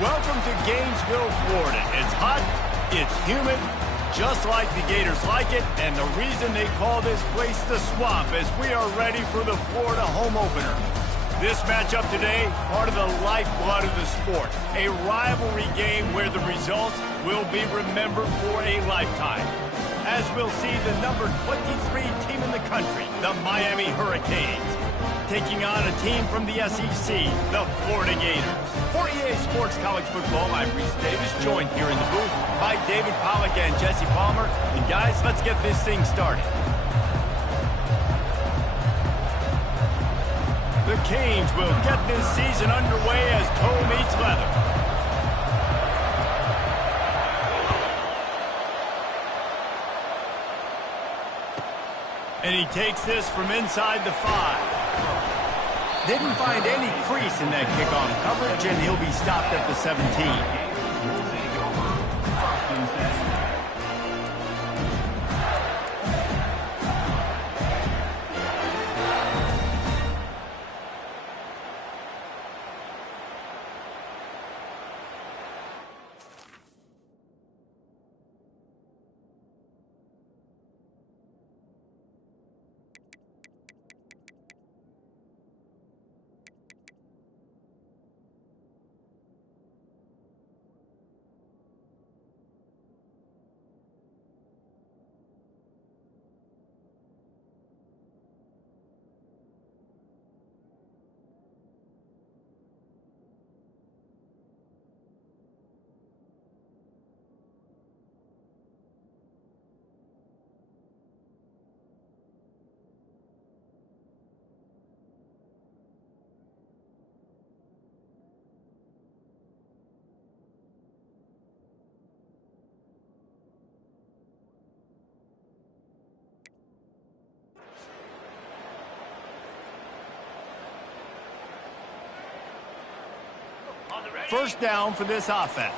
Welcome to Gainesville, Florida. It's hot, it's humid, just like the Gators like it, and the reason they call this place the Swamp is we are ready for the Florida home opener. This matchup today, part of the lifeblood of the sport, a rivalry game where the results will be remembered for a lifetime. As we'll see the number 23 team in the country, the Miami Hurricanes, taking on a team from the SEC, the Florida Gators. For EA Sports College Football, I'm Reese Davis, joined here in the booth by David Pollack and Jesse Palmer. And guys, let's get this thing started. The Canes will get this season underway as toe meets leather. And he takes this from inside the 5. Didn't find any crease in that kickoff coverage, and he'll be stopped at the 17. First down for this offense.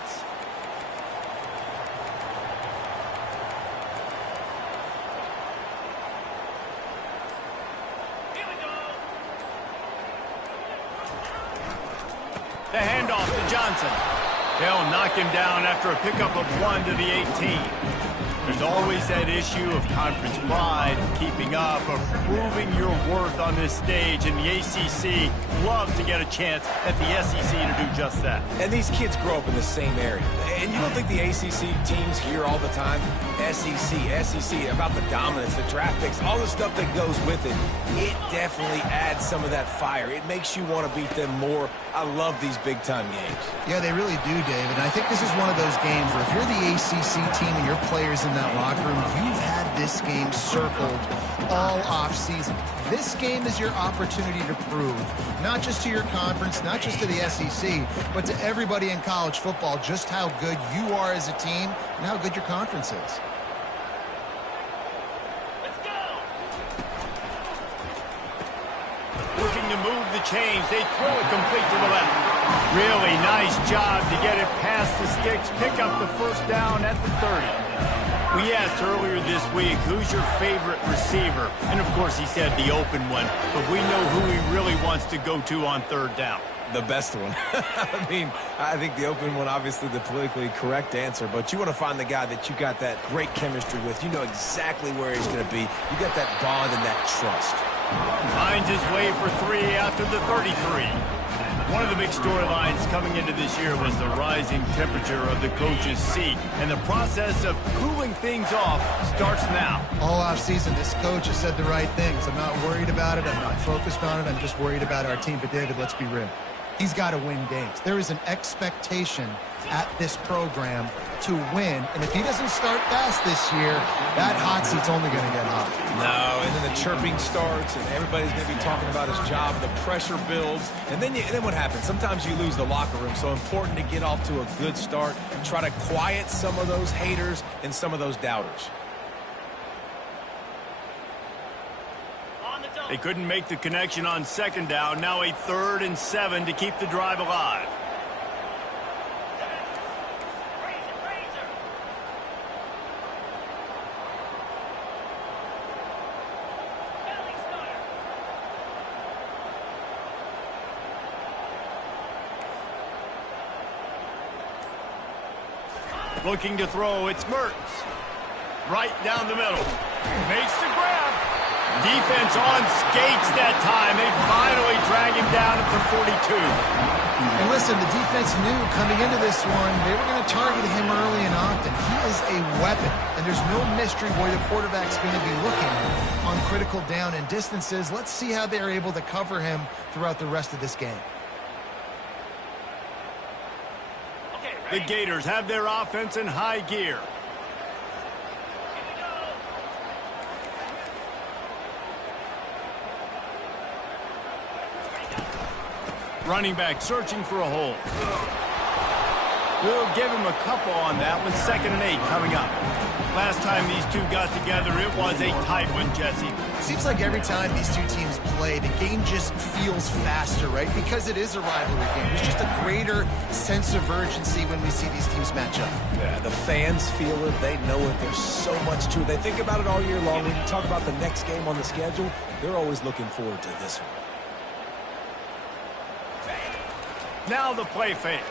Here we go. The handoff to Johnson. They'll knock him down after a pickup of 1 to the 18. There's always that issue of conference pride, keeping up, of proving your worth on this stage, and the ACC loves to get a chance at the SEC to do just that. And these kids grow up in the same area. And you don't think the ACC teams hear all the time, SEC, about the dominance, the draft picks, all the stuff that goes with it. It definitely adds some of that fire. It makes you want to beat them more. I love these big-time games. Yeah, they really do, David. And I think this is one of those games where if you're the ACC team and your players in that locker room, you've had this game circled all off-season. This game is your opportunity to prove, not just to your conference, not just to the SEC, but to everybody in college football, just how good you are as a team and how good your conference is. Let's go! Looking to move the chains. They throw it complete to the left. Really nice job to get it past the sticks, pick up the first down at the 30. We asked earlier this week, who's your favorite receiver? And, of course, he said the open one, but we know who he really wants to go to on third down. The best one. I mean, I think the open one, obviously the politically correct answer, but you want to find the guy that you got that great chemistry with. You know exactly where he's going to be. You got that bond and that trust. Finds his way for 3 after the 33. One of the big storylines coming into this year was the rising temperature of the coach's seat, and the process of cooling things off starts now. All offseason, this coach has said the right things. I'm not worried about it. I'm not focused on it. I'm just worried about our team. But, David, let's be real. He's got to win games. There is an expectation at this program to win, and if he doesn't start fast this year, that hot seat's only going to get hot. No, and then the chirping starts, and everybody's going to be talking about his job, the pressure builds, and then what happens? Sometimes you lose the locker room, so important to get off to a good start, try to quiet some of those haters and some of those doubters. They couldn't make the connection on second down. Now a 3rd and 7 to keep the drive alive. Looking to throw, it's Mertens. Right down the middle. Makes the grab. Defense on skates that time. They finally drag him down at the 42. And listen, the defense knew coming into this one, they were going to target him early and often. He is a weapon, and there's no mystery where the quarterback's going to be looking on critical down and distances. Let's see how they're able to cover him throughout the rest of this game. The Gators have their offense in high gear. Running back searching for a hole. We'll give him a couple on that one. 2nd and 8 coming up. Last time these two got together, it was a tight one, Jesse. Seems like every time these two teams play, the game just feels faster, right? Because it is a rivalry game. There's just a greater sense of urgency when we see these teams match up. Yeah, the fans feel it. They know it. There's so much to it. They think about it all year long. When you talk about the next game on the schedule, they're always looking forward to this one. Now the play fake.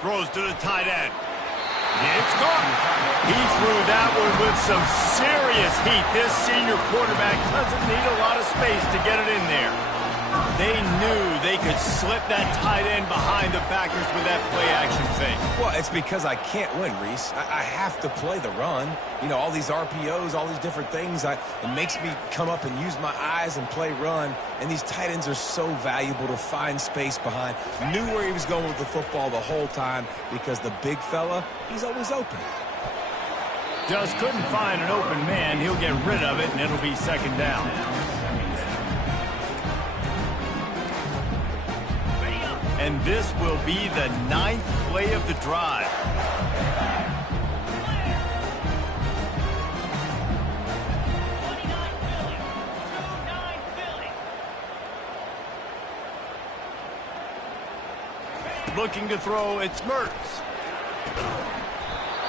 Throws to the tight end. It's caught. He threw that one with some serious heat. This senior quarterback doesn't need a lot of space to get it in there. They knew they could slip that tight end behind the backers with that play-action fake. Well, it's because I can't win, Reese. I have to play the run. You know, all these RPOs, all these different things. It makes me come up and use my eyes and play run. And these tight ends are so valuable to find space behind. Knew where he was going with the football the whole time because the big fella, he's always open. Just couldn't find an open man. He'll get rid of it, and it'll be 2nd down. And this will be the 9th play of the drive. Looking to throw, it's Mertens.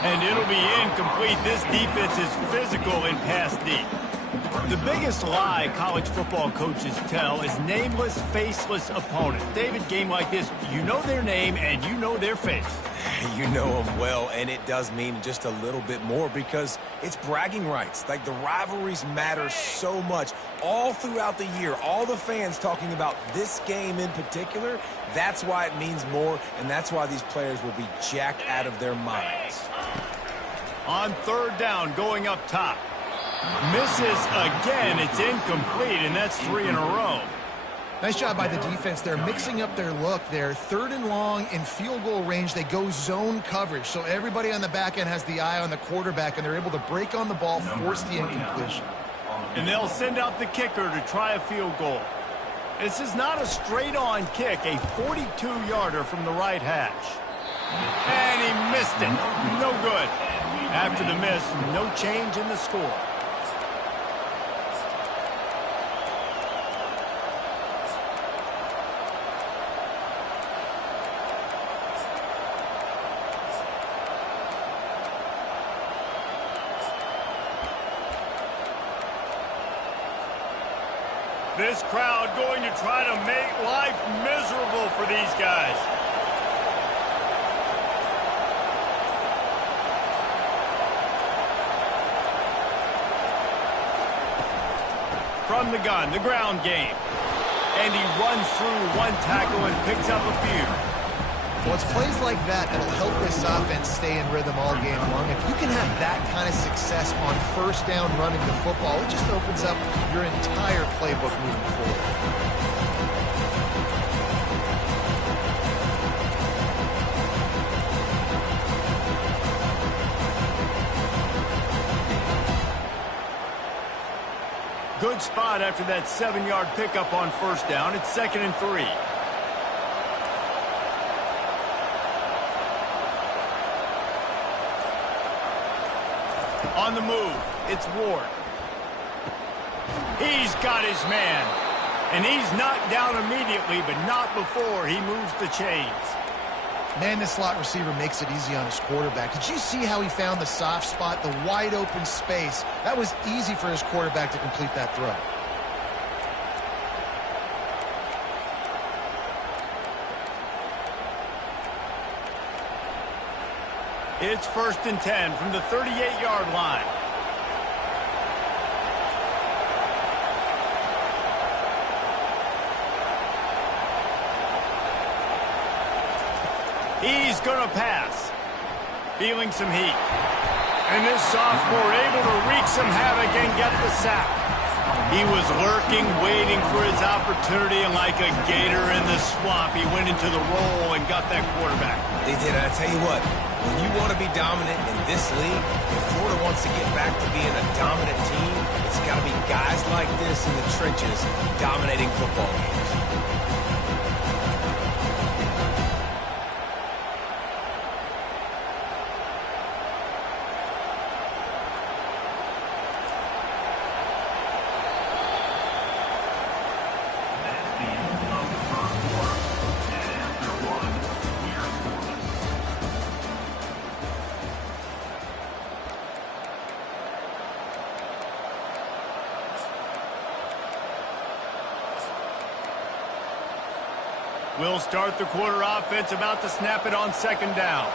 And it'll be incomplete. This defense is physical in pass deep. The biggest lie college football coaches tell is nameless, faceless opponents. David, game like this, you know their name and you know their face. You know them well, and it does mean just a little bit more because it's bragging rights. Like, the rivalries matter so much all throughout the year. All the fans talking about this game in particular, that's why it means more, and that's why these players will be jacked out of their minds. On 3rd down, going up top. Misses again. It's incomplete, and that's 3 in a row. Nice job by the defense. They're mixing up their look. They're 3rd and long in field goal range. They go zone coverage, so everybody on the back end has the eye on the quarterback, and they're able to break on the ball, force the incompletion. And they'll send out the kicker to try a field goal. This is not a straight-on kick, a 42-yarder from the right hash. And he missed it. No good. After the miss, no change in the score. This crowd going to try to make life miserable for these guys. From the gun, the ground game. And he runs through one tackle and picks up a few. Well, it's plays like that that'll help this offense stay in rhythm all game long. If you can have that kind of success on 1st down running the football, it just opens up your entire playbook moving forward. Good spot after that 7-yard pickup on 1st down. It's 2nd and 3. On the move, it's Ward. He's got his man. And he's knocked down immediately, but not before he moves the chains. Man, this slot receiver makes it easy on his quarterback. Did you see how he found the soft spot, the wide open space? That was easy for his quarterback to complete that throw. It's 1st and 10 from the 38-yard line. He's going to pass. Feeling some heat. And this sophomore able to wreak some havoc and get the sack. He was lurking, waiting for his opportunity, and like a gator in the swamp, he went into the roll and got that quarterback. They did, and I tell you what, when you want to be dominant in this league, if Florida wants to get back to being a dominant team, it's got to be guys like this in the trenches dominating football games. We'll start the quarter offense, about to snap it on 2nd down.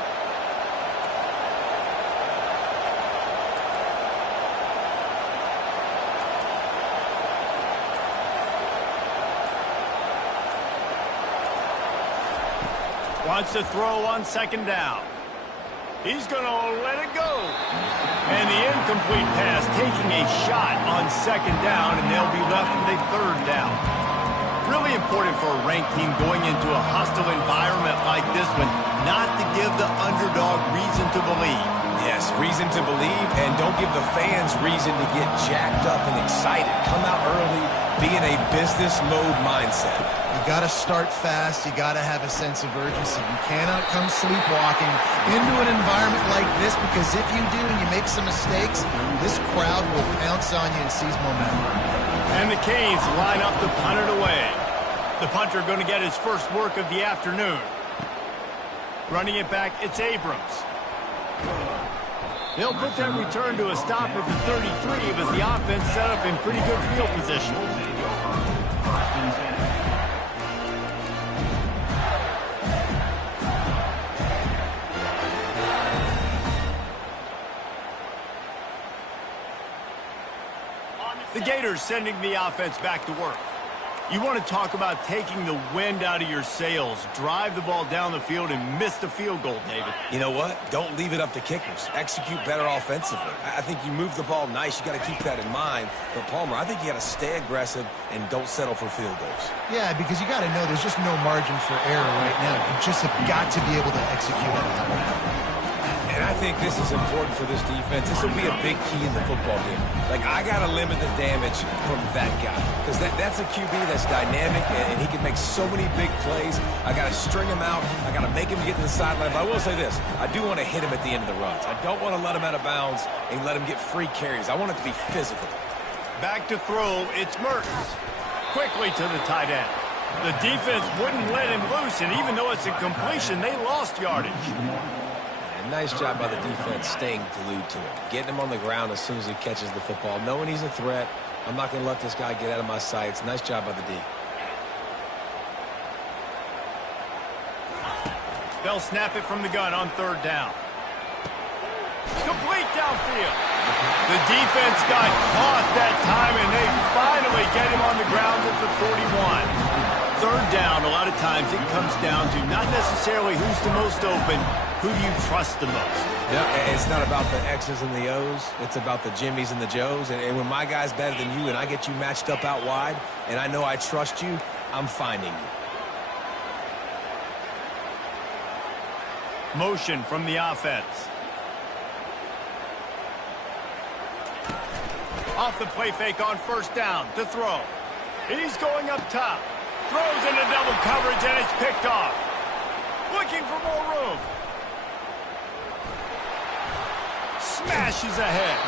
Wants to throw on 2nd down. He's going to let it go. And the incomplete pass, taking a shot on 2nd down, and they'll be left with a 3rd down. Really important for a ranked team going into a hostile environment like this one, not to give the underdog reason to believe. Yes, reason to believe, and don't give the fans reason to get jacked up and excited. Come out early, be in a business mode mindset. You got to start fast. You got to have a sense of urgency. You cannot come sleepwalking into an environment like this, because if you do and you make some mistakes, this crowd will pounce on you and seize momentum. And the Canes line up to punt it away. The punter going to get his first work of the afternoon. Running it back, it's Abrams. They'll put that return to a stop at the 33, but the offense set up in pretty good field position. The Gators sending the offense back to work. You want to talk about taking the wind out of your sails. Drive the ball down the field and miss the field goal, David. You know what? Don't leave it up to kickers. Execute better offensively. I think you move the ball nice. You got to keep that in mind. But, Palmer, I think you got to stay aggressive and don't settle for field goals. Yeah, because you got to know there's just no margin for error right now. You just have got to be able to execute at a high level. And I think this is important for this defense. This will be a big key in the football game. Like, I got to limit the damage from that guy. Because that's a QB that's dynamic, and he can make so many big plays. I got to string him out. I got to make him get to the sideline. But I will say this. I do want to hit him at the end of the runs. I don't want to let him out of bounds and let him get free carries. I want it to be physical. Back to throw, it's Mertens. Quickly to the tight end. The defense wouldn't let him loose, and even though it's a completion, they lost yardage. Nice job by the defense staying glued to him. Getting him on the ground as soon as he catches the football. Knowing he's a threat. I'm not going to let this guy get out of my sights. Nice job by the D. They'll snap it from the gun on 3rd down. Complete downfield. The defense got caught that time, and they finally get him on the ground at the 41. 3rd down, a lot of times it comes down to not necessarily who's the most open, who do you trust the most? Yeah, it's not about the X's and the O's. It's about the Jimmies and the Joes. And when my guy's better than you and I get you matched up out wide and I know I trust you, I'm finding you. Motion from the offense. Off the play fake on 1st down to throw. He's going up top. Throws into double coverage, and it's picked off. Looking for more room. Smashes ahead.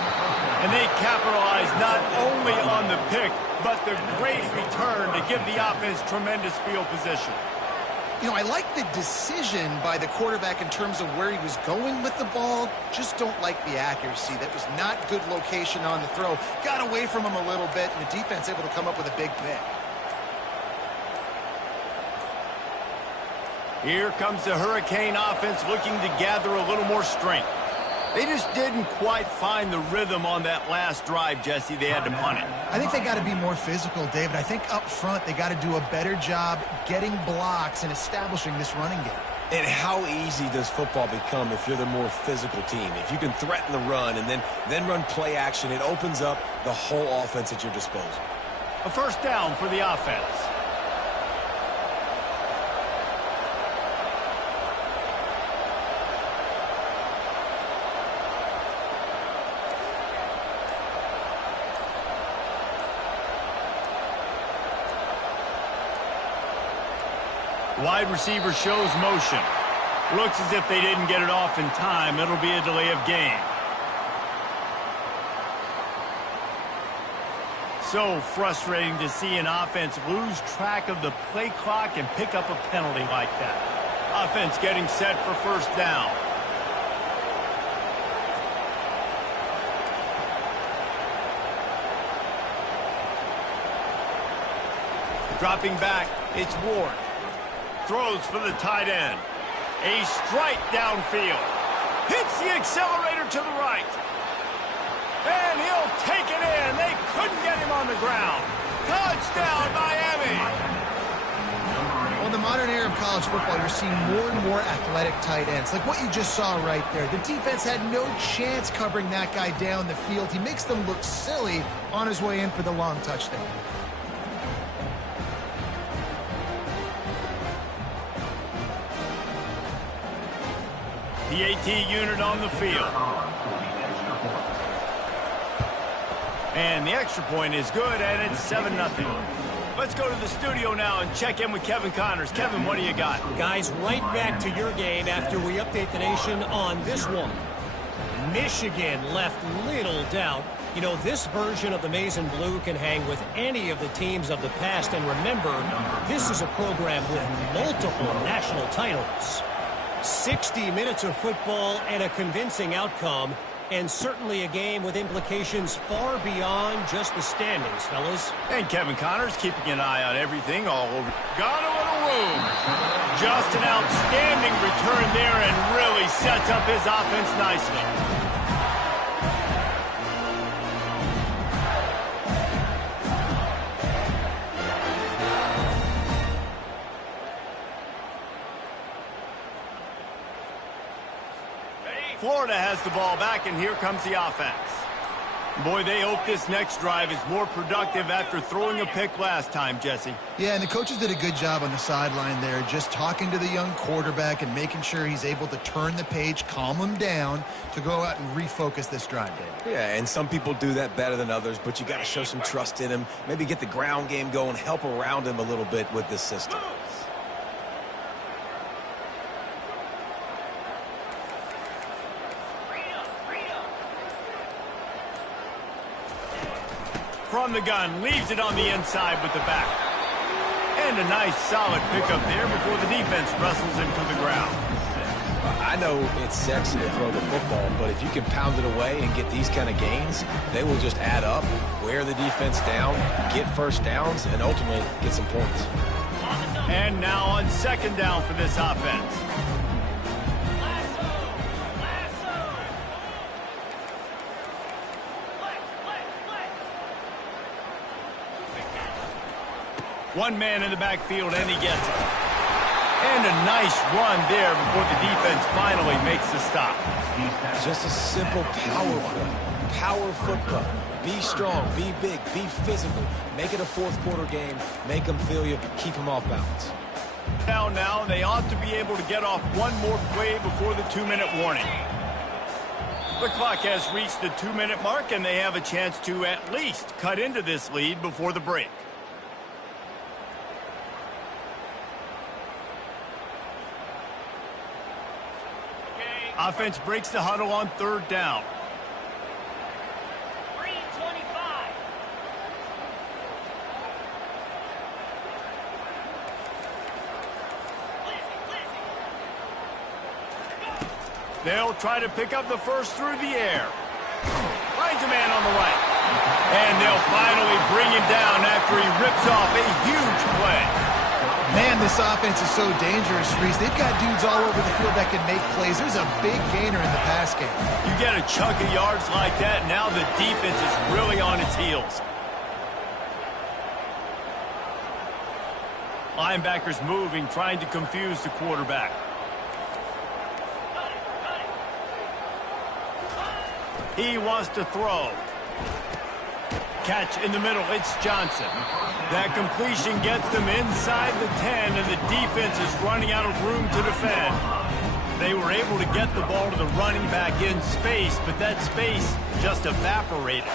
And they capitalize not only on the pick, but the great return to give the offense tremendous field position. You know, I like the decision by the quarterback in terms of where he was going with the ball. Just don't like the accuracy. That was not good location on the throw. Got away from him a little bit, and the defense able to come up with a big pick. Here comes the Hurricane offense looking to gather a little more strength. They just didn't quite find the rhythm on that last drive, Jesse. They had to punt it. I think they got to be more physical, David. I think up front they got to do a better job getting blocks and establishing this running game. And how easy does football become if you're the more physical team? If you can threaten the run and then run play action, it opens up the whole offense at your disposal. A first down for the offense. Wide receiver shows motion. Looks as if they didn't get it off in time. It'll be a delay of game. So frustrating to see an offense lose track of the play clock and pick up a penalty like that. Offense getting set for first down. Dropping back, it's Ward. Throws for the tight end. A strike downfield. Hits the accelerator to the right. And he'll take it in. They couldn't get him on the ground. Touchdown, Miami. Well, in the modern era of college football, you're seeing more and more athletic tight ends. Like what you just saw right there. The defense had no chance covering that guy down the field. He makes them look silly on his way in for the long touchdown. The AT unit on the field. And the extra point is good, and it's 7-0. Let's go to the studio now and check in with Kevin Connors. Kevin, what do you got? Guys, right back to your game after we update the nation on this one. Michigan left little doubt. You know, this version of the Maize and Blue can hang with any of the teams of the past. And remember, this is a program with multiple national titles. 60 minutes of football and a convincing outcome, and certainly a game with implications far beyond just the standings, fellas. And Kevin Connors keeping an eye on everything all over. Got a little room. Just an outstanding return there and really sets up his offense nicely. Florida has the ball back, and here comes the offense. Boy, they hope this next drive is more productive after throwing a pick last time, Jesse. Yeah, and the coaches did a good job on the sideline there, just talking to the young quarterback and making sure he's able to turn the page, calm him down to go out and refocus this drive, David. Yeah, and some people do that better than others, but you got to show some trust in him, maybe get the ground game going, help around him a little bit with this system. From the gun, leaves it on the inside with the back. And a nice solid pickup there before the defense wrestles him to the ground. I know it's sexy to throw the football, but if you can pound it away and get these kind of gains, they will just add up, wear the defense down, get first downs, and ultimately get some points. And now on second down for this offense. One man in the backfield, and he gets it. And a nice run there before the defense finally makes the stop. Just a simple power football. Be strong, be big, be physical. Make it a fourth quarter game. Make them feel you, keep them off balance. Now, they ought to be able to get off one more play before the 2-minute warning. The clock has reached the 2-minute mark, and they have a chance to at least cut into this lead before the break. Offense breaks the huddle on third down. 3:25. They'll try to pick up the first through the air. Finds a man on the right. And they'll finally bring him down after he rips off a huge play. Man, this offense is so dangerous, Reese. They've got dudes all over the field that can make plays. There's a big gainer in the pass game. You get a chunk of yards like that, now the defense is really on its heels. Linebackers moving, trying to confuse the quarterback. He wants to throw. Catch in the middle, it's Johnson. That completion gets them inside the 10, and the defense is running out of room to defend. They were able to get the ball to the running back in space, but that space just evaporated.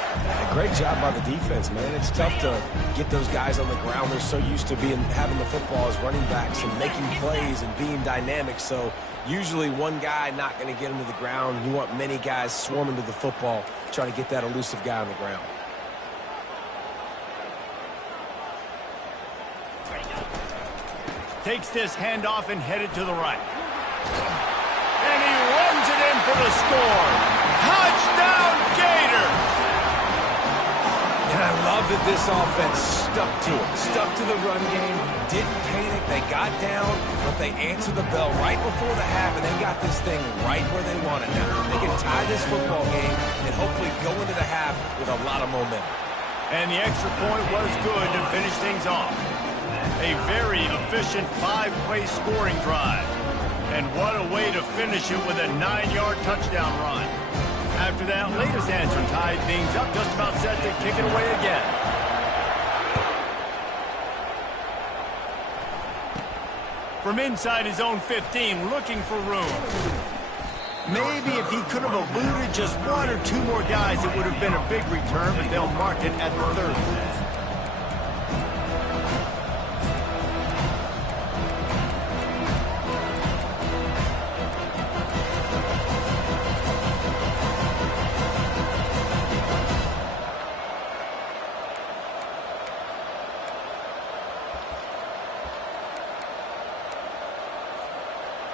Great job by the defense, man. It's tough to get those guys on the ground. They're so used to having the football as running backs and making plays and being dynamic. So usually one guy not going to get him to the ground. You want many guys swarming to the football, trying to get that elusive guy on the ground. Takes this handoff and headed to the right. And he runs it in for the score. Touchdown, Gators! And I love that this offense stuck to it. Stuck to the run game. Didn't panic. They got down, but they answered the bell right before the half, and they got this thing right where they want it now. They can tie this football game and hopefully go into the half with a lot of momentum. And the extra point was good to finish things off. A very efficient 5-play scoring drive. And what a way to finish it with a 9-yard touchdown run. After that latest answer tied things up, just about set to kick it away again. From inside his own 15, looking for room. Maybe if he could have eluded just one or two more guys, it would have been a big return, but they'll mark it at the 30.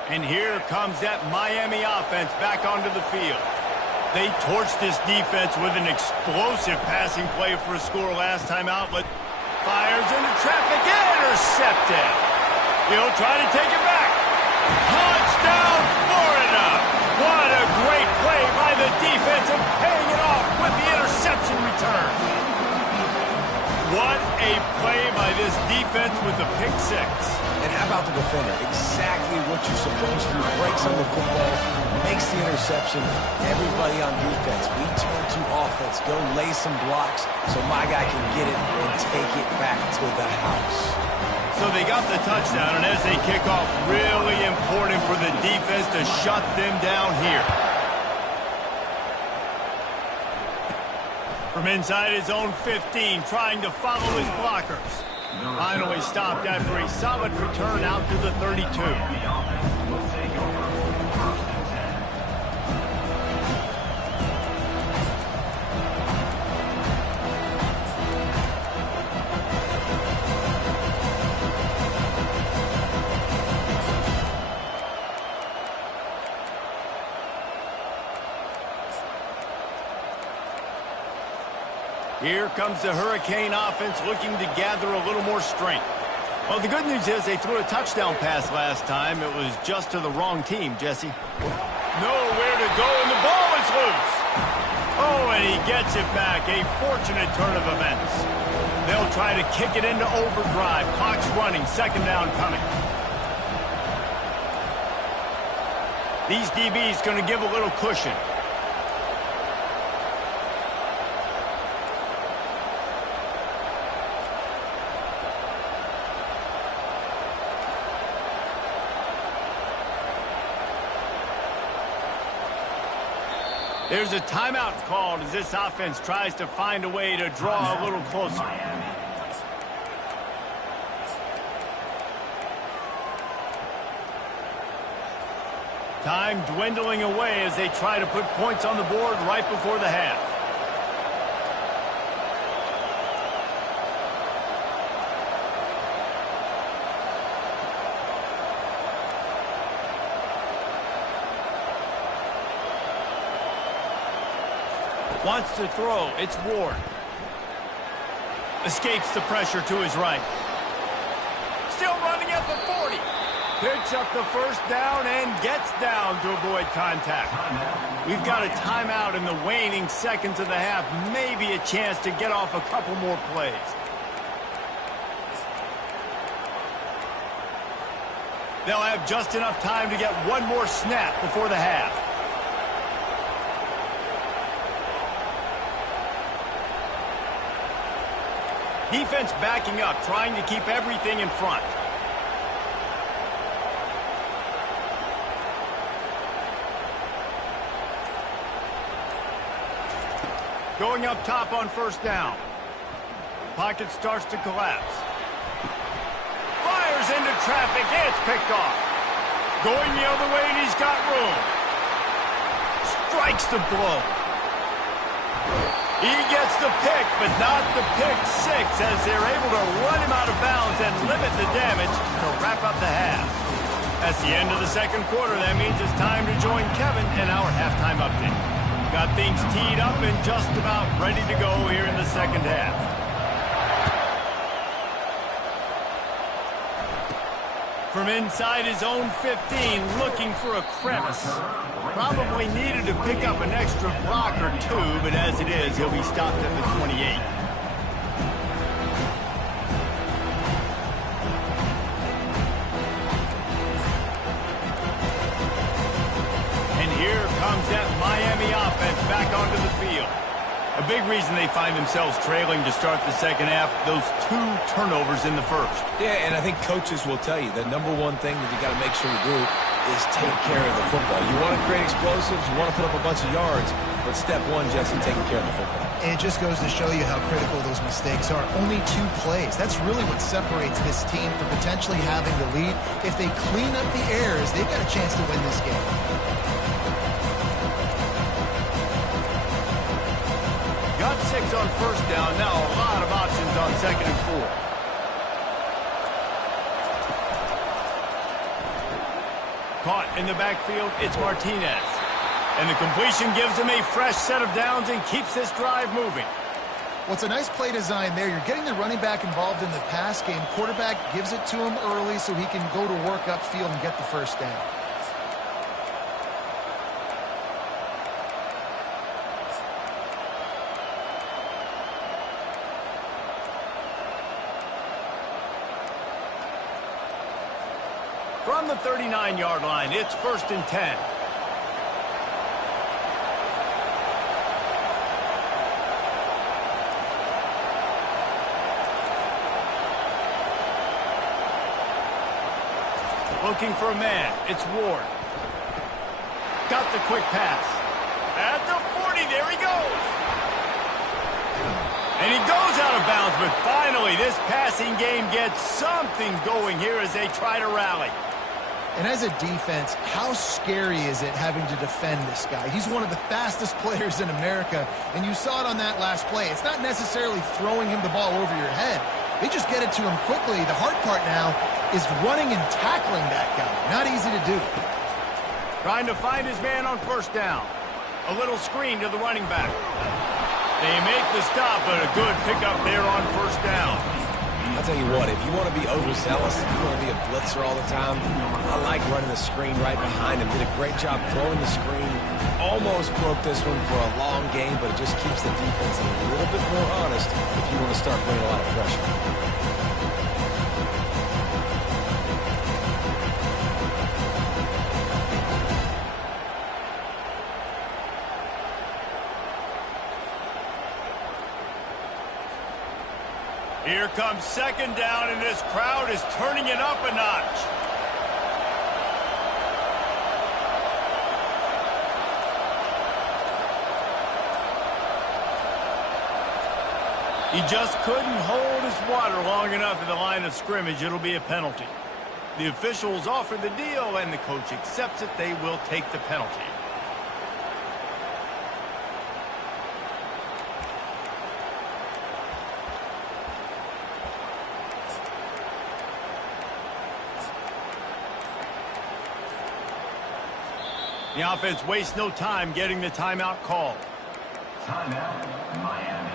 And here comes that Miami offense back onto the field. They torched this defense with an explosive passing play for a score last time out, but fires into traffic, intercepted. He'll try to take it back. Touchdown, Florida! What a great play by the defense and paying it off with the interception return. What a play by this defense with the pick six. And how about the defender? Exactly what you're supposed to. Breaks on the football, makes the interception. Everybody on defense, we turn to offense. Go lay some blocks so my guy can get it and take it back to the house. So they got the touchdown, and as they kick off, really important for the defense to shut them down here. From inside his own 15, trying to follow his blockers. Finally stopped after a solid return out to the 32. Here comes the Hurricane offense looking to gather a little more strength. Well, the good news is they threw a touchdown pass last time. It was just to the wrong team, Jesse. Nowhere to go, and the ball is loose. Oh, and he gets it back. A fortunate turn of events. They'll try to kick it into overdrive. Clock's running. Second down coming. These DBs going to give a little cushion. There's a timeout called as this offense tries to find a way to draw a little closer. Time dwindling away as they try to put points on the board right before the half. Wants to throw. It's Ward. Escapes the pressure to his right. still running at the 40. Picks up the first down and gets down to avoid contact. We've got a timeout in the waning seconds of the half. Maybe a chance to get off a couple more plays. They'll have just enough time to get one more snap before the half. Defense backing up, trying to keep everything in front. Going up top on first down. Pocket starts to collapse. Fires into traffic. It's picked off. Going the other way, and he's got room. Strikes the blow. He gets the pick, but not the pick six, as they're able to run him out of bounds and limit the damage to wrap up the half. That's the end of the second quarter. That means it's time to join Kevin in our halftime update. Got things teed up and just about ready to go here in the second half. From inside his own 15, looking for a crevice. Probably needed to pick up an extra block or two, but as it is, he'll be stopped at the 28. And here comes that Miami offense back onto the field. A big reason they find themselves trailing to start the second half, those 2 turnovers in the first. Yeah, and I think coaches will tell you the number one thing that you got to make sure you do is take care of the football. You want to create explosives, you want to put up a bunch of yards, but step one, Jesse, taking care of the football. And it just goes to show you how critical those mistakes are. Only 2 plays. That's really what separates this team from potentially having the lead. If they clean up the errors, they've got a chance to win this game. Got 6 on first down. Now a lot of options on second and 4. Caught in the backfield, it's Martinez. And the completion gives him a fresh set of downs and keeps this drive moving. Well, it's a nice play design there. You're getting the running back involved in the pass game. Quarterback gives it to him early so he can go to work upfield and get the first down. From the 39-yard line, it's 1st and 10. Looking for a man. It's Ward. Got the quick pass. At the 40, there he goes. And he goes out of bounds, but finally this passing game gets something going here as they try to rally. And as a defense, how scary is it having to defend this guy? He's one of the fastest players in America, and you saw it on that last play. It's not necessarily throwing him the ball over your head. They just get it to him quickly. The hard part now is running and tackling that guy. Not easy to do. Trying to find his man on first down. A little screen to the running back. They make the stop, but a good pickup there on first down. I'll tell you what, if you want to be overzealous, if you want to be a blitzer all the time, I like running the screen right behind him. Did a great job throwing the screen. Almost broke this one for a long game, but it just keeps the defense a little bit more honest if you want to start bringing a lot of pressure. Here comes second down, and this crowd is turning it up a notch. He just couldn't hold his water long enough at the line of scrimmage. It'll be a penalty. The officials offer the deal, and the coach accepts it. They will take the penalty. The offense wastes no time getting the timeout called. Timeout, Miami.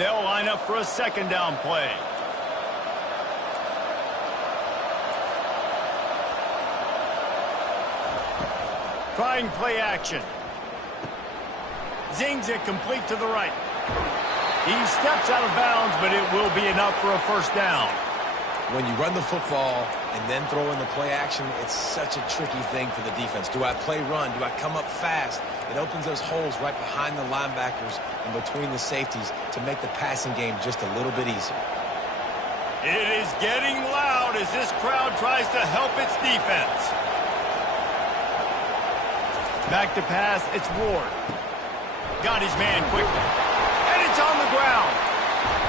They'll line up for a second down play. Trying play action. Zings it complete to the right. He steps out of bounds, but it will be enough for a first down. When you run the football and then throw in the play action, it's such a tricky thing for the defense. Do I play run? Do I come up fast? It opens those holes right behind the linebackers and between the safeties to make the passing game just a little bit easier. It is getting loud as this crowd tries to help its defense. Back to pass, it's Ward. Got his man quickly. And it's on the ground.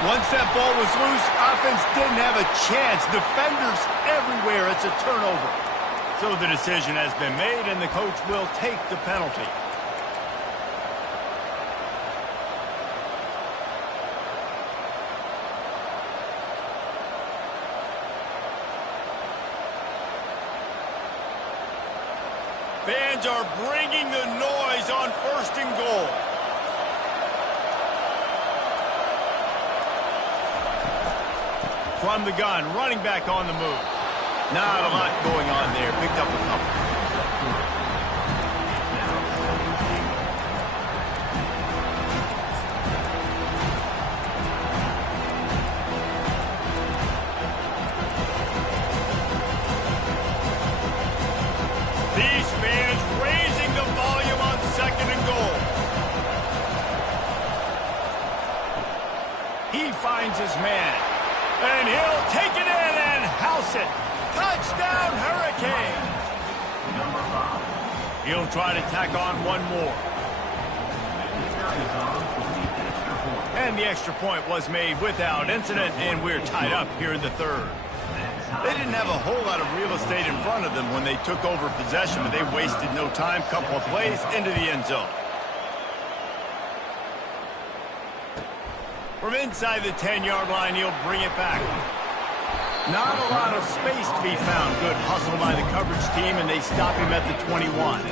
Once that ball was loose, offense didn't have a chance. Defenders everywhere. It's a turnover. So the decision has been made, and the coach will take the penalty. Fans are bringing the noise on 1st and goal. From the gun, running back on the move. Not a lot going on there. Picked up a couple. These fans raising the volume on 2nd and goal. He finds his man. And he'll take it in and house it. Touchdown, Hurricane. He'll try to tack on one more. And the extra point was made without incident, and we're tied up here in the 3rd. They didn't have a whole lot of real estate in front of them when they took over possession, but they wasted no time. Couple of plays into the end zone. From inside the 10-yard line, he'll bring it back. Not a lot of space to be found. Good hustle by the coverage team, and they stop him at the 21.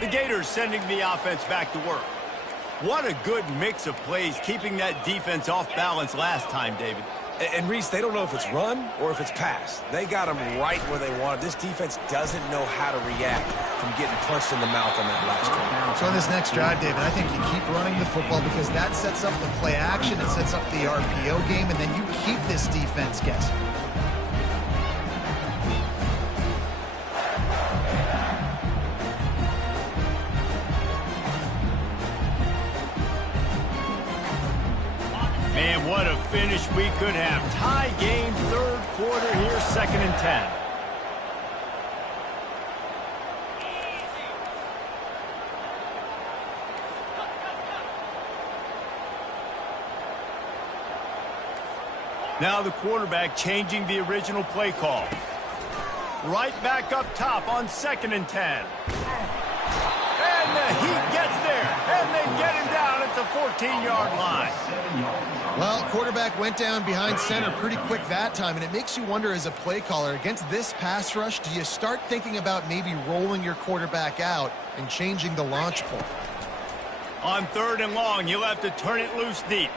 The Gators sending the offense back to work. What a good mix of plays, keeping that defense off balance last time, David. And Reese, they don't know if it's run or if it's pass. They got them right where they want it. This defense doesn't know how to react from getting punched in the mouth on that last drive. So on this next drive, David, I think you keep running the football because that sets up the play action, it sets up the RPO game, and then you keep this defense guessing. Man, what a finish we could have. Tie game, 3rd quarter here, 2nd and 10. Now the quarterback changing the original play call. Right back up top on 2nd and 10. And the Heat gets there, and they get him down at the 14-yard line. Well, quarterback went down behind center pretty quick that time, and it makes you wonder as a play caller, against this pass rush, do you start thinking about maybe rolling your quarterback out and changing the launch point? On 3rd and long, you'll have to turn it loose deep.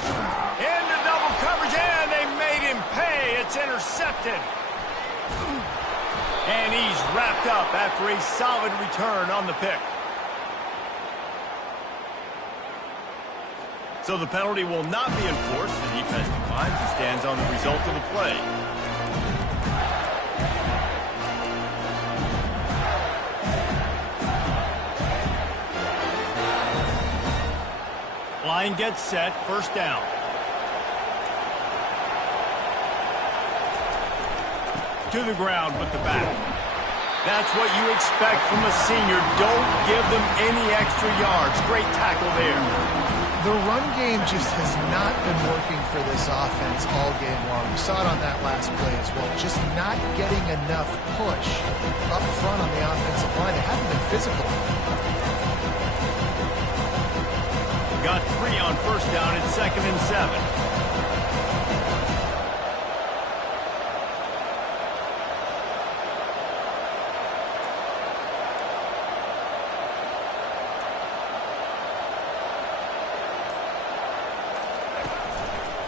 Into double coverage, and they made him pay. It's intercepted. And he's wrapped up after a solid return on the pick. So the penalty will not be enforced. The defense declines and stands on the result of the play. Line gets set, 1st down. To the ground with the back. That's what you expect from a senior. Don't give them any extra yards. Great tackle there. The run game just has not been working for this offense all game long. We saw it on that last play as well. Just not getting enough push up front on the offensive line. They haven't been physical. Got 3 on 1st down at 2nd and 7.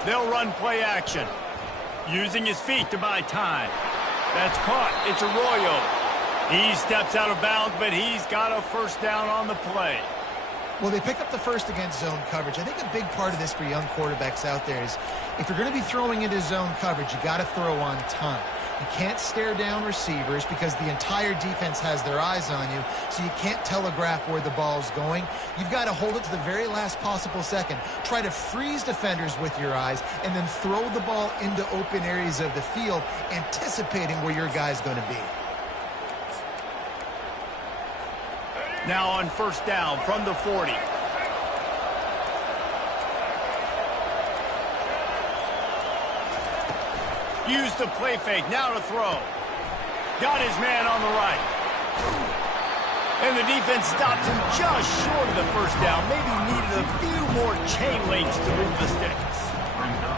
They'll run play action. Using his feet to buy time. That's caught. It's Arroyo. He steps out of bounds, but he's got a first down on the play. Well, they pick up the first against zone coverage. I think a big part of this for young quarterbacks out there is if you're going to be throwing into zone coverage, you got to throw on time. You can't stare down receivers because the entire defense has their eyes on you, so you can't telegraph where the ball's going. You've got to hold it to the very last possible second. Try to freeze defenders with your eyes and then throw the ball into open areas of the field, anticipating where your guy's going to be. Now on first down from the 40. Use the play fake, now to throw. Got his man on the right. And the defense stops him just short of the first down. Maybe needed a few more chain links to move the sticks.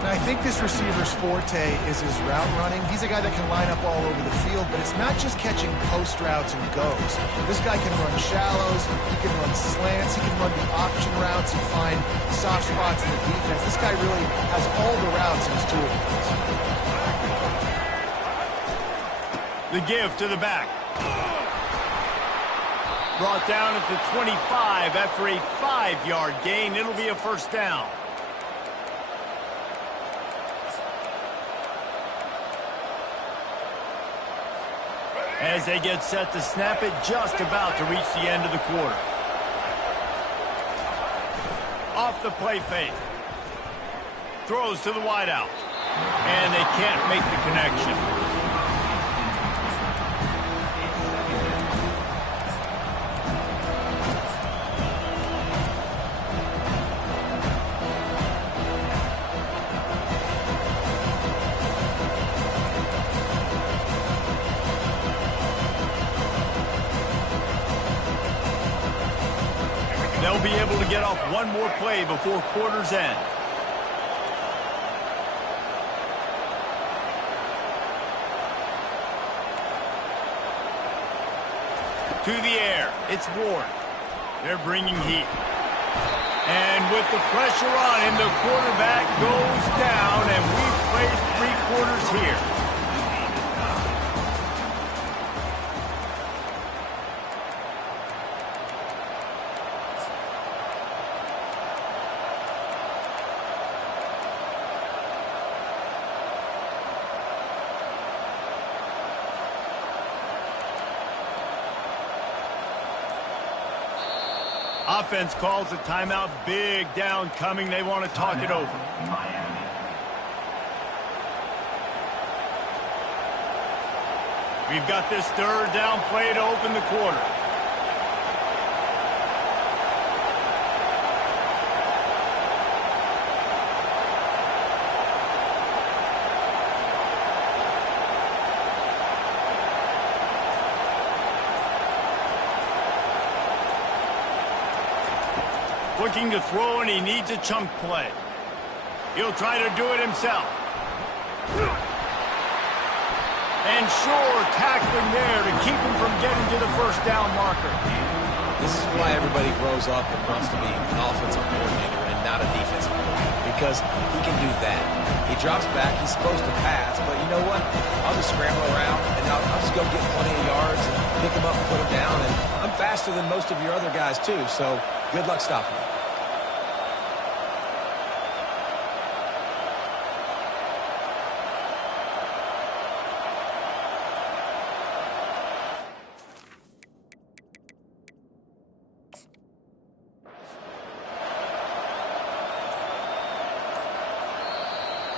And I think this receiver's forte is his route running. He's a guy that can line up all over the field, but it's not just catching post routes and goes. This guy can run shallows, he can run slants, he can run the option routes and find soft spots in the defense. This guy really has all the routes in his toolbox. The give to the back. Brought down at the 25 after a 5-yard gain. It'll be a first down. As they get set to snap it, just about to reach the end of the quarter. Off the play fake. Throws to the wideout. And they can't make the connection. They'll be able to get off one more play before quarter's end. To the air, it's Ward. They're bringing heat. And with the pressure on him, the quarterback goes down, and we've played 3 quarters here. Offense calls a timeout. Big down coming. They want to talk it over. We've got this third down play to open the quarter. Looking to throw, and he needs a chunk play. He'll try to do it himself. And sure, tackling there to keep him from getting to the first down marker. This is why everybody grows up and wants to be an offensive coordinator and not a defensive coordinator, because he can do that. He drops back, he's supposed to pass, but you know what? I'll just scramble around, and I'll just go get plenty of yards and pick him up and put him down, and I'm faster than most of your other guys, too, so good luck stopping him.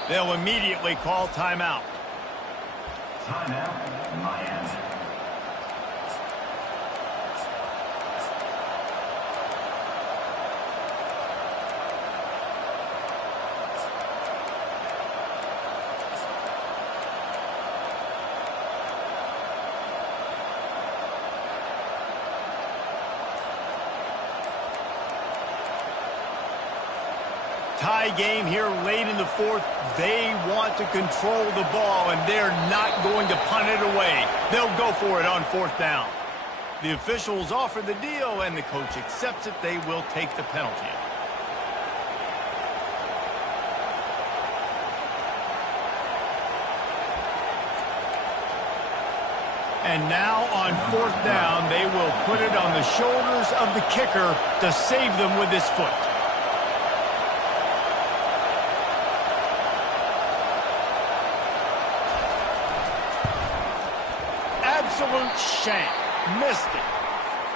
They'll immediately call timeout. Timeout, Miami. Tie game here late in the fourth. They want to control the ball, and they're not going to punt it away. They'll go for it on fourth down. The officials offer the deal, and the coach accepts it. They will take the penalty. And now on 4th down, they will put it on the shoulders of the kicker to save them with his foot. Absolute shank. Missed it.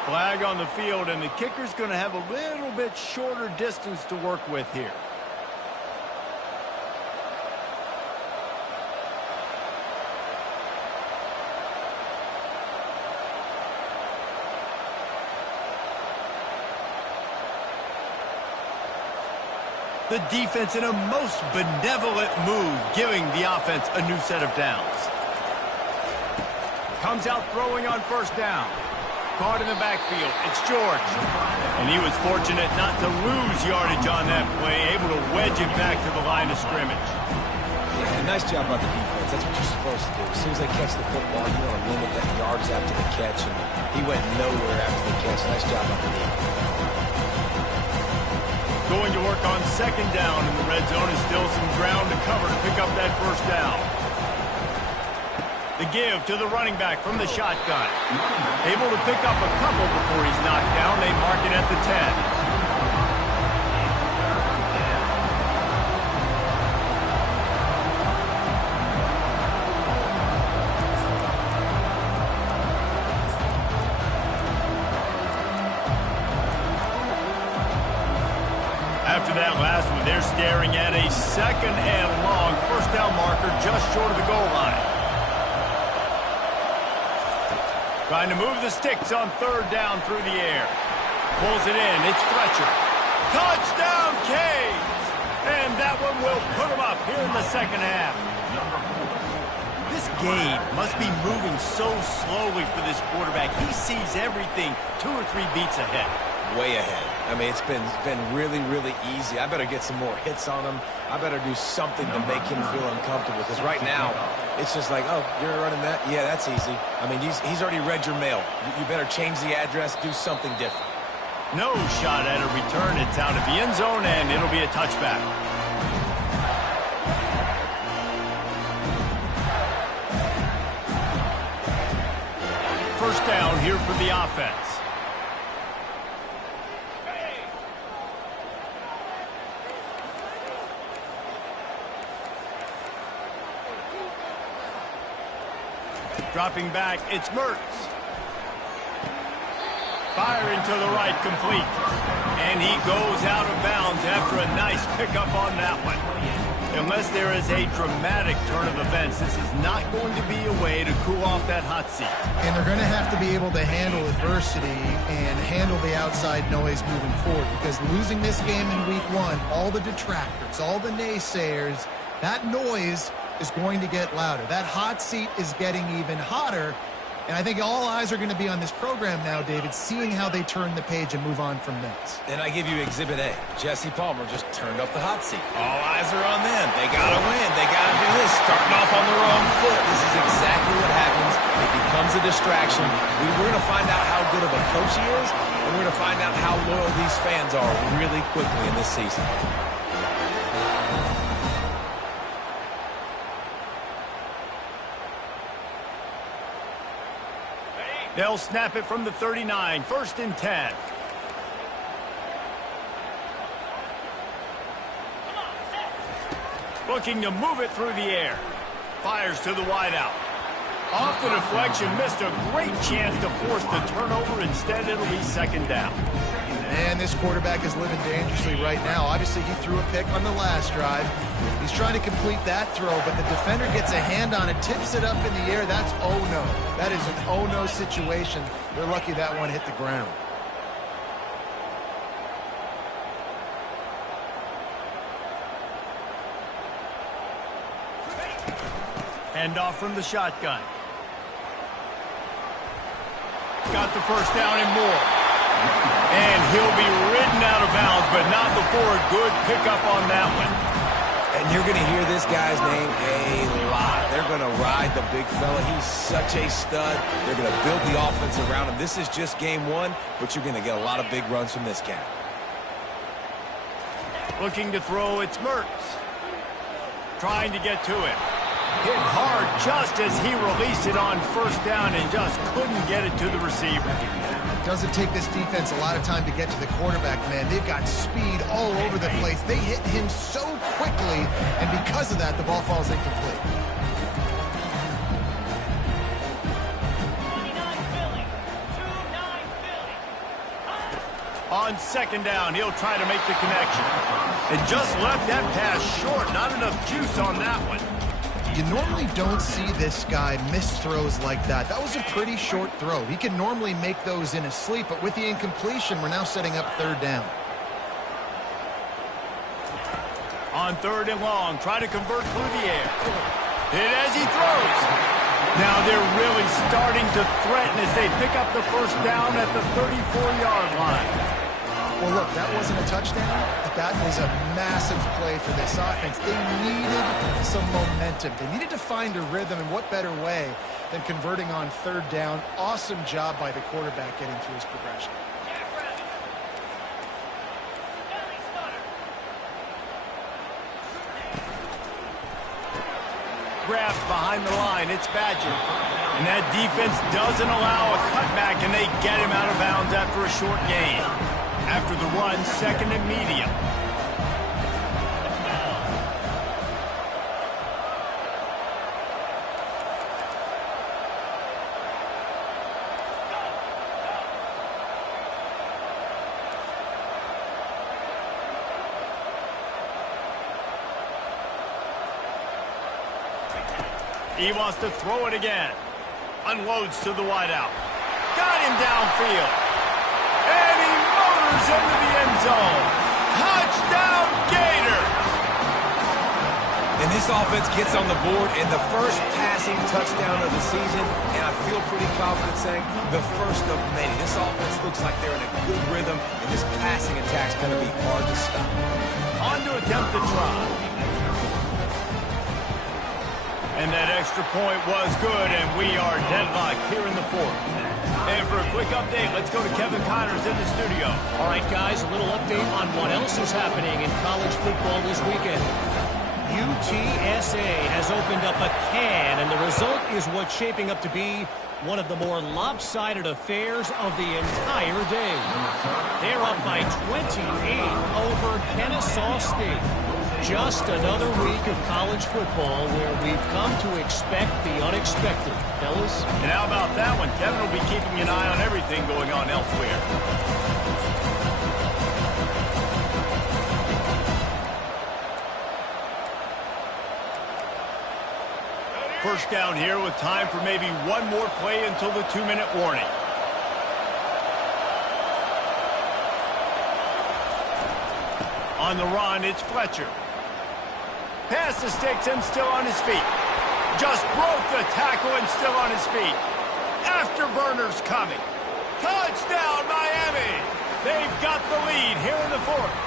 Flag on the field, and the kicker's going to have a little bit shorter distance to work with here. The defense in a most benevolent move, giving the offense a new set of downs. Comes out throwing on 1st down. Caught in the backfield. It's George. And he was fortunate not to lose yardage on that play, able to wedge it back to the line of scrimmage. Yeah, nice job by the defense. That's what you're supposed to do. As soon as they catch the football, you want to limit that yards after the catch, and he went nowhere after the catch. Nice job by the defense. Going to work on 2nd down in the red zone is still some ground to cover to pick up that 1st down. The give to the running back from the shotgun. Able to pick up a couple before he's knocked down. They mark it at the 10. After that last one, they're staring at a 2nd and long. 1st down marker just short of the goal line. Trying to move the sticks on 3rd down through the air. Pulls it in. It's Fletcher. Touchdown, Canes! And that one will put them up here in the 2nd half. This game must be moving so slowly for this quarterback. He sees everything 2 or 3 beats ahead. Way ahead. I mean, it's been really, really easy. I better get some more hits on him. I better do something to make him feel uncomfortable, because right now, it's just like, oh, you're running that? Yeah, that's easy. I mean, he's already read your mail. You better change the address, do something different. No shot at a return. It's out of the end zone, and it'll be a touchback. First down here for the offense. Dropping back, it's Mertz. Firing to the right, complete. And he goes out of bounds after a nice pickup on that one. Unless there is a dramatic turn of events, this is not going to be a way to cool off that hot seat. And they're going to have to be able to handle adversity and handle the outside noise moving forward, because losing this game in week 1, all the detractors, all the naysayers, that noise is going to get louder. That hot seat is getting even hotter, and I think all eyes are going to be on this program now, David, seeing how they turn the page and move on from this. And I give you Exhibit A. Jesse Palmer just turned up the hot seat. All eyes are on them. They got to win. They got to do this. Starting off on the wrong foot. This is exactly what happens. It becomes a distraction. We're going to find out how good of a coach he is, and we're going to find out how loyal these fans are really quickly in this season. They'll snap it from the 39, 1st and 10. Looking to move it through the air. Fires to the wideout. Off the deflection, missed a great chance to force the turnover. Instead, it'll be 2nd down. And this quarterback is living dangerously right now. Obviously, he threw a pick on the last drive. He's trying to complete that throw, but the defender gets a hand on it, tips it up in the air. That's oh-no. That is an oh-no situation. They're lucky that one hit the ground. Hand off from the shotgun. Got the 1st down and more. And he'll be ridden out of bounds, but not before a good pickup on that one. And you're going to hear this guy's name a lot. They're going to ride the big fella. He's such a stud. They're going to build the offense around him. This is just game 1, but you're going to get a lot of big runs from this cat. Looking to throw, it's Mertz. Trying to get to him. Hit hard just as he released it on first down and just couldn't get it to the receiver. It doesn't take this defense a lot of time to get to the quarterback, man. They've got speed all over the place. They hit him so quickly, and because of that, the ball falls incomplete. On second down, he'll try to make the connection. And just left that pass short. Not enough juice on that one. You normally don't see this guy miss throws like that. That was a pretty short throw. He can normally make those in his sleep, but with the incompletion, we're now setting up third down. On third and long, try to convert through the air. Hit as he throws. Now they're really starting to threaten as they pick up the first down at the 34-yard line. Well, look, that wasn't a touchdown, but that was a massive play for this offense. They needed some momentum. They needed to find a rhythm, and what better way than converting on third down. Awesome job by the quarterback getting through his progression. Grabs behind the line, it's Badger. And that defense doesn't allow a cutback, and they get him out of bounds after a short gain. After the run, second and medium. He wants to throw it again. Unloads to the wideout. Got him downfield. And he motors into the end zone. Touchdown, Gators! And this offense gets on the board in the first passing touchdown of the season, and I feel pretty confident saying the first of many. This offense looks like they're in a good rhythm, and this passing attack's going to be hard to stop. On to attempt the try. And that extra point was good, and we are deadlocked here in the fourth. And for a quick update, let's go to Kevin Connors in the studio. All right, guys, a little update on what else is happening in college football this weekend. UTSA has opened up a can, and the result is what's shaping up to be one of the more lopsided affairs of the entire day. They're up by 28 over Kennesaw State. Just another week of college football where we've come to expect the unexpected, fellas. And how about that one? Kevin will be keeping an eye on everything going on elsewhere. First down here with time for maybe one more play until the 2-minute warning. On the run, it's Fletcher. Pass the sticks and still on his feet. Just broke the tackle and still on his feet. Afterburners coming. Touchdown, Miami! They've got the lead here in the fourth.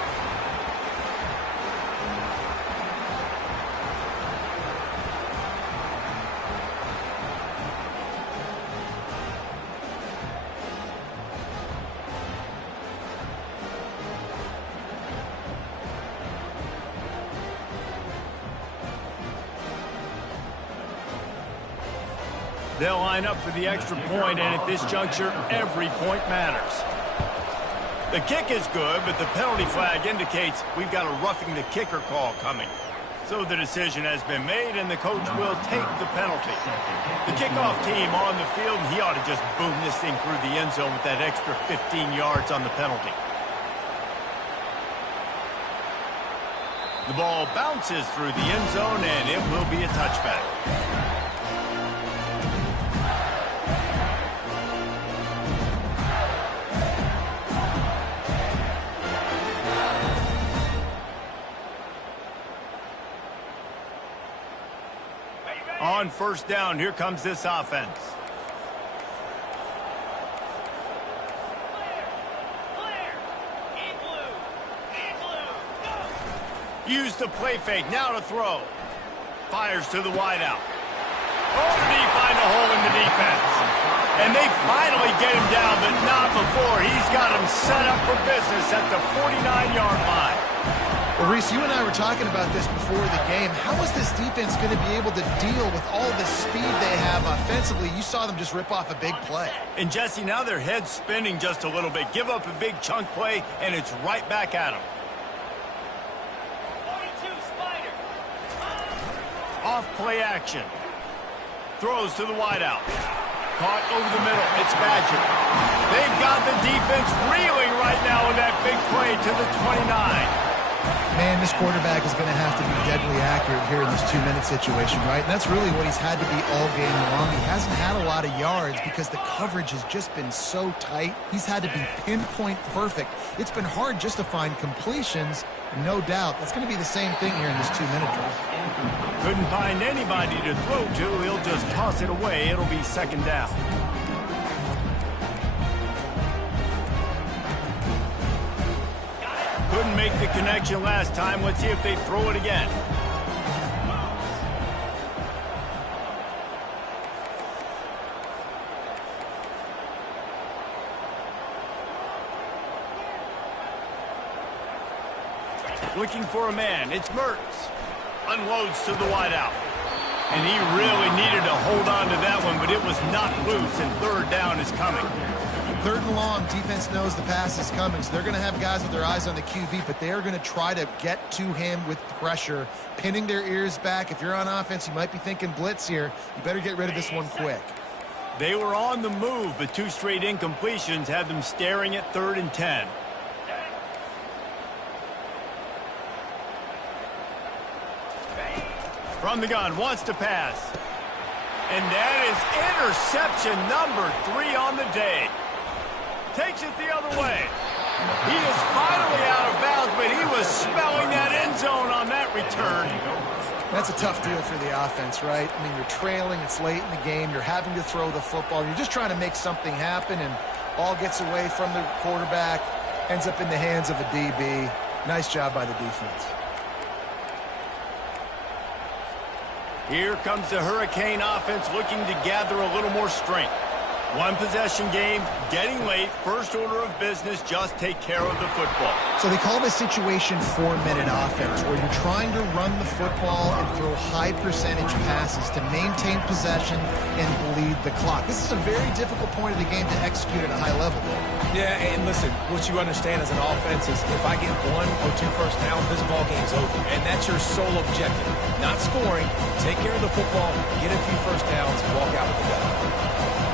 They'll line up for the extra point, and at this juncture, every point matters. The kick is good, but the penalty flag indicates we've got a roughing the kicker call coming. So the decision has been made, and the coach will take the penalty. The kickoff team on the field, and he ought to just boom this thing through the end zone with that extra 15 yards on the penalty. The ball bounces through the end zone, and it will be a touchback. On first down, here comes this offense. Use the play fake, now to throw. Fires to the wideout. Oh, did he find a hole in the defense? And they finally get him down, but not before. He's got him set up for business at the 49-yard line. Well, Well, Reese, you and I were talking about this before the game. How is this defense going to be able to deal with all the speed they have offensively? You saw them just rip off a big play. And Jesse, now their head's spinning just a little bit. Give up a big chunk play, and it's right back at them. Off play action. Throws to the wideout. Caught over the middle. It's Badger. They've got the defense reeling right now with that big play to the 29. Man, this quarterback is going to have to be deadly accurate here in this 2-minute situation, right? And that's really what he's had to be all game long. He hasn't had a lot of yards because the coverage has just been so tight. He's had to be pinpoint perfect. It's been hard just to find completions, no doubt. That's going to be the same thing here in this 2-minute drill. Couldn't find anybody to throw to. He'll just toss it away. It'll be second down. Couldn't make the connection last time. Let's see if they throw it again. Looking for a man. It's Mertz. Unloads to the wideout. And he really needed to hold on to that one, but it was knocked loose, and third down is coming. Third and long, defense knows the pass is coming, so they're going to have guys with their eyes on the QB, but they are going to try to get to him with pressure, pinning their ears back. If you're on offense, you might be thinking blitz here. You better get rid of this one quick. They were on the move, but 2 straight incompletions had them staring at 3rd and 10. From the gun, wants to pass. And that is interception number 3 on the day. Takes it the other way. He is finally out of bounds, but he was smelling that end zone on that return. That's a tough deal for the offense, right? I mean, you're trailing, it's late in the game, you're having to throw the football, you're just trying to make something happen, and ball gets away from the quarterback, ends up in the hands of a DB. Nice job by the defense. Here comes the Hurricane offense looking to gather a little more strength. 1 possession game, getting late, first order of business, just take care of the football. So they call this situation 4-minute offense, where you're trying to run the football and throw high percentage passes to maintain possession and bleed the clock. This is a very difficult point of the game to execute at a high level. Yeah, and listen, what you understand as an offense is if I get 1 or 2 first downs, this ball game's over. And that's your sole objective. Not scoring, take care of the football, get a few first downs, walk out with the gun.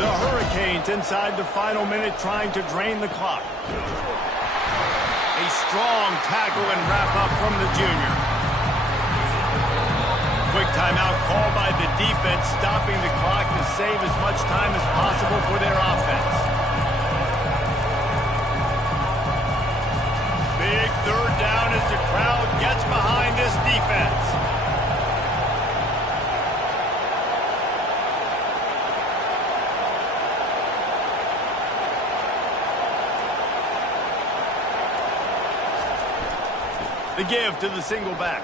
The Hurricanes inside the final minute trying to drain the clock. A strong tackle and wrap-up from the junior. Quick timeout called by the defense, stopping the clock to save as much time as possible for their offense. Big third down as the crowd gets behind this defense. The give to the single back.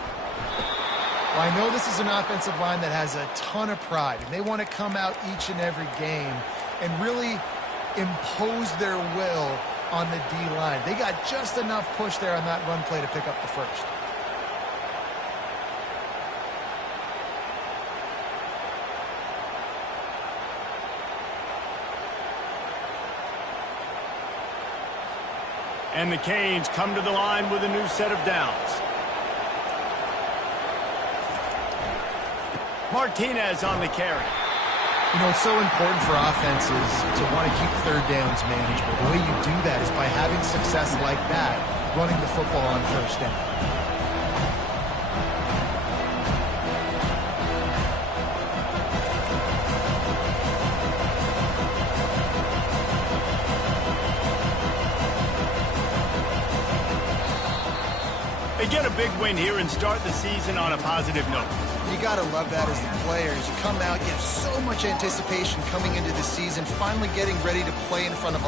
Well, I know this is an offensive line that has a ton of pride, and they want to come out each and every game and really impose their will on the D-line. They got just enough push there on that run play to pick up the first. And the Canes come to the line with a new set of downs. Martinez on the carry. You know, it's so important for offenses to want to keep third downs manageable. The way you do that is by having success like that, running the football on first down. They get a big win here and start the season on a positive note. You got to love that as the players. You come out, you have so much anticipation coming into the season, finally getting ready to play in front of a